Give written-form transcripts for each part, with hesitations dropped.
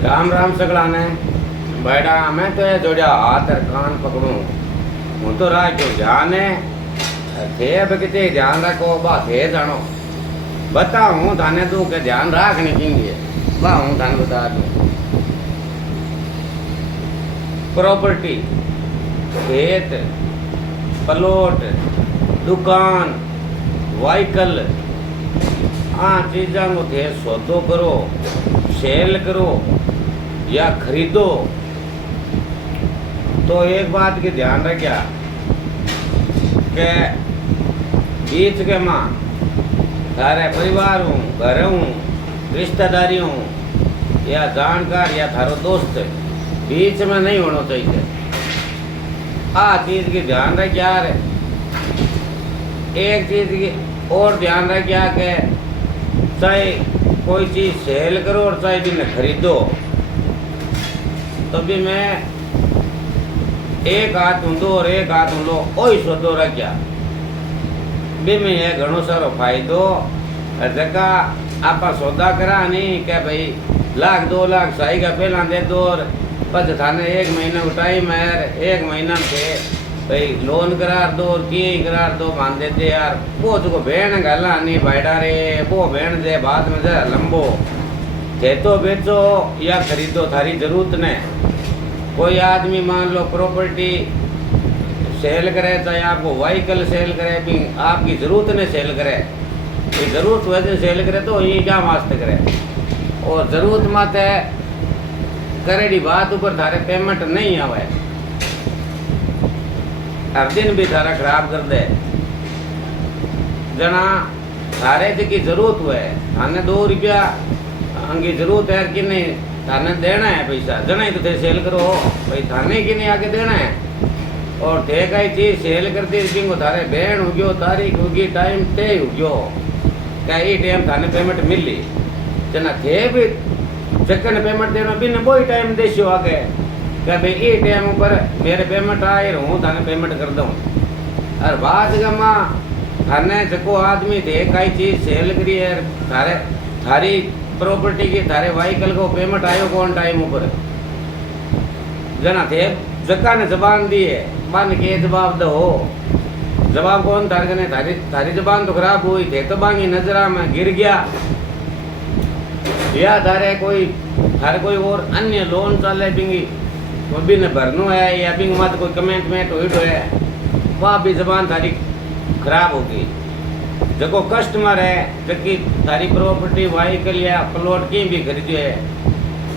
राम राम सगड़ा ने बैठा मैं तो ये जोड़ा हाथ और कान पकड़ू हूँ तो राह क्यों ध्यान है थे अब कितने ध्यान रखो बा थे जानो बताऊँ थाने तू के ध्यान रखने की है बा हूँ थाने बता दूँ प्रॉपर्टी खेत प्लॉट दुकान व्हीकल हाँ चीज़ों को थे सौदो करो सेल करो या खरीदो तो एक बात की ध्यान रखिया कि बीच के माँ थारे परिवार हूँ घर हूँ रिश्तेदारी हूँ या जानकार या थारो दोस्त बीच में नहीं होना चाहिए। आ चीज़ की ध्यान रखिया यार एक चीज़ की और ध्यान रखिया कि चाहे कोई चीज़ सेल करो और चाहे भी न खरीदो तो भी मैं एक हाथ ऊंधो और एक हाथ ऊंधो ओही सोचो रखिया भी मैं ये घणो सारो फायदो जगह आप सौदा करा नहीं क्या भाई लाख 2 लाख सही का पहला दे दो और बस थाने 1 महीना को टाइम है यार 1 महीना से भाई लोन करार दो और किए करार दो मान देते यार वो तुको भेण गला नहीं बैठा रे वो भेण दे बाद में जरा लंबो खेतो बेचो या खरीदो थारी जरूरत ने कोई आदमी मान लो प्रॉपर्टी सेल करे चाहे आपको व्हीकल सेल करे भी आपकी ज़रूरत ने सेल करे ये ज़रूरत वजह सेल करे तो ये क्या वास्ते करे और ज़रूरत मत है करेडी बात ऊपर थारे पेमेंट नहीं आवे हर दिन भी थारा खराब कर दे जना थारे की ज़रूरत हुए थाने 2 रुपया की ज़रूरत है कि नहीं थाने देना है पैसा जना ही तो थे सेल करो भाई थाने की नहीं आके देना है और थे कई चीज़ सेल करती जिनको थारे बहन हो गयो तारीख होगी टाइम तय हो गयो क्या ये टाइम थाने पेमेंट मिली जना थे भी सेकंड पेमेंट देना भी न वही टाइम देशो आगे क्या भाई ये टाइम पर मेरे पेमेंट आए रहूँ थाने पेमेंट कर दूँ और बाद गमा थाने जको आदमी थे कई चीज़ सेल करी है थारे थारी प्रॉपर्टी की थारे व्हीकल को पेमेंट आयो कौन टाइम ऊपर जना थे जक्का ने जबान दी है बन के जवाब दो जवाब कौन थारे ने थारी थारी जबान तो खराब हुई थे तो बांगी नजरा में गिर गया या थारे कोई और अन्य लोन चले बिंगी वो भी न भरनो है या बिंग मत कोई कमेंट हो है वहाँ भी जबान थारी खराब होगी जको कस्टमर है जबकि थारी प्रॉपर्टी व्हीकल या प्लॉट की भी खरीदी है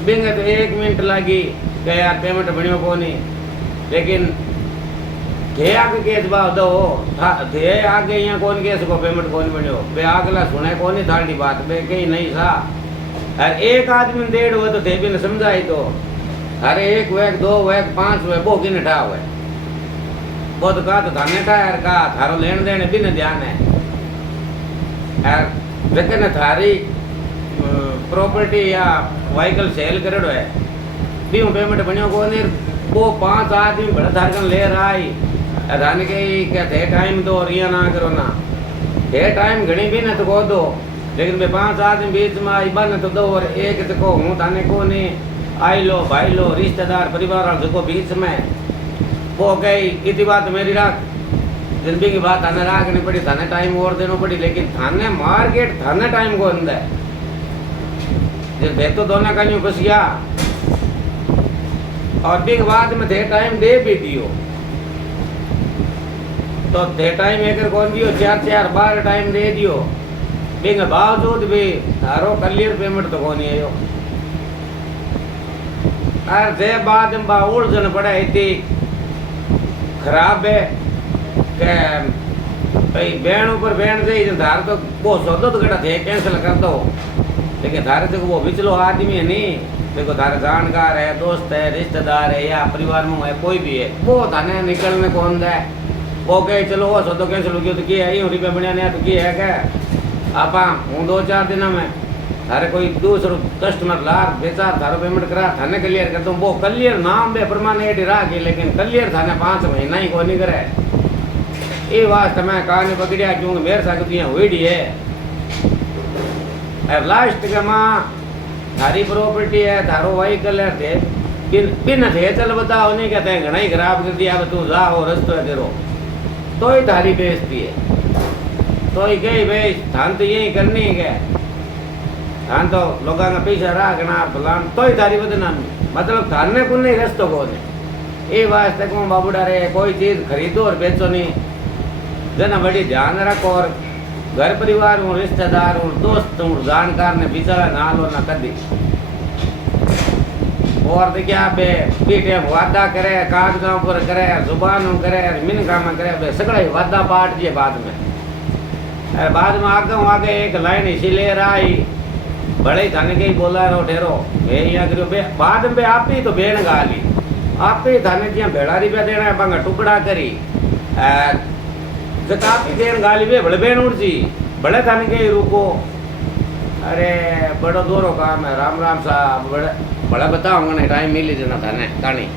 बिंग तो 1 मिनट लगी क्या यार पेमेंट बनियो को नहीं लेकिन थे आगे के जवाब दो थे आगे यहाँ कौन केस को पेमेंट कौन बनियो बे अगला सुने कौन थारी बात बे कहीं नहीं सा अरे एक आदमी 1.5 हुए तो थे भी न समझाई तो अरे 1 वेक 2 वेक 5 हुए वो किन ठा हुए वो तो कहा तो थाने ठा यार कहा थारो लेन देन भी न ध्यान है यार जगह न थारी प्रॉपर्टी या व्हीकल सेल करेडो है भी पेमेंट बनियो को नहीं वो 5 आदमी बड़ा धारकन ले रहा है थाने के क्या थे टाइम दो और ना करो ना थे टाइम घनी भी न तो को दो लेकिन मैं 5 आदमी बीच में आई बन तो दो और एक को हूँ थाने को नहीं आई लो भाई लो रिश्तेदार परिवार और जो बीच में वो गई इतनी बात मेरी राख जिंदगी की बात थाने राखनी पड़ी थाने टाइम और देना पड़ी लेकिन थाने मार्केट थाने टाइम को अंदर जिस दे तो दोनों का यूँ घुस गया और बिग बाद में थे टाइम दे भी दियो तो थे टाइम एक कौन दियो 4 बार टाइम दे दियो बिंग बावजूद भी थारो क्लियर पेमेंट तो कौन है और जे बाद में उलझन पड़े इतनी खराब है के भाई बहन ऊपर बहन से धार तो वो सौदो तो कटा थे कैंसिल कर दो लेकिन धारे तो वो बिचलो आदमी है नहीं देखो थारे जानकार है दोस्त है रिश्तेदार है या परिवार में है कोई भी है वो थाने निकलने कौन दे वो कहे चलो वो सौदो कैंसिल हो गया तो क्या है रुपया बढ़िया नहीं तो क्या है क्या आप हूँ 2-4 दिन में थारे कोई दूसरो कस्टमर लार बेचार थारो पेमेंट करा थाने क्लियर कर दूँ वो क्लियर नाम बे परमानेंट रहा लेकिन क्लियर थाने 5 महीना ही को नहीं करे ये वास्ते मैं कहानी पकड़िया क्योंकि मेरे साथ तो यहाँ हुई है लास्ट के माँ थारी प्रॉपर्टी है, थारो व्हीकल है, थे पिन थे चल बताओ नहीं कहते हैं घना ही खराब कर दिया, अब तू जा हो रस्तो है तेरो, तो ही थारी बेइज्जती है। तो ही गई भाई थान तो यही करनी है क्या, थान तो लोगों का पीछा रखना फलान, तो ही थारी बदनामी, मतलब थाने को नहीं रस्तो को नहीं। ये वास्ते को बाबूडा रे कोई चीज़ खरीदो और बेचो नहीं, जना बड़ी ध्यान रखो, और घर परिवार हूँ, रिश्तेदार हूँ, दोस्त हूँ, जानकार ने बिचारा ना लो ना कदी। और तो क्या पे पीठे वादा करे, कागजों पर करे, जुबानों करे, मिनका में करे, बे सगड़ा ही वादा पाट दिए बाद में। अरे बाद में आगे एक लाइन इसीलिए रही, बड़े थाने के ही बोला रो ठहरो मैं यहाँ करो बे, बाद में आप ही तो बेन गाली, आप ही थाने जिया भेड़ा रुपया देना है, पंगा टुकड़ा करी काफी देन गाली बे बड़े बेन उड़ जी, बड़े थाने के ही रुको। अरे बड़ो दोरो काम है, राम राम साहब, बड़ा बताऊंगा नहीं, टाइम मिली जना थाने तानी।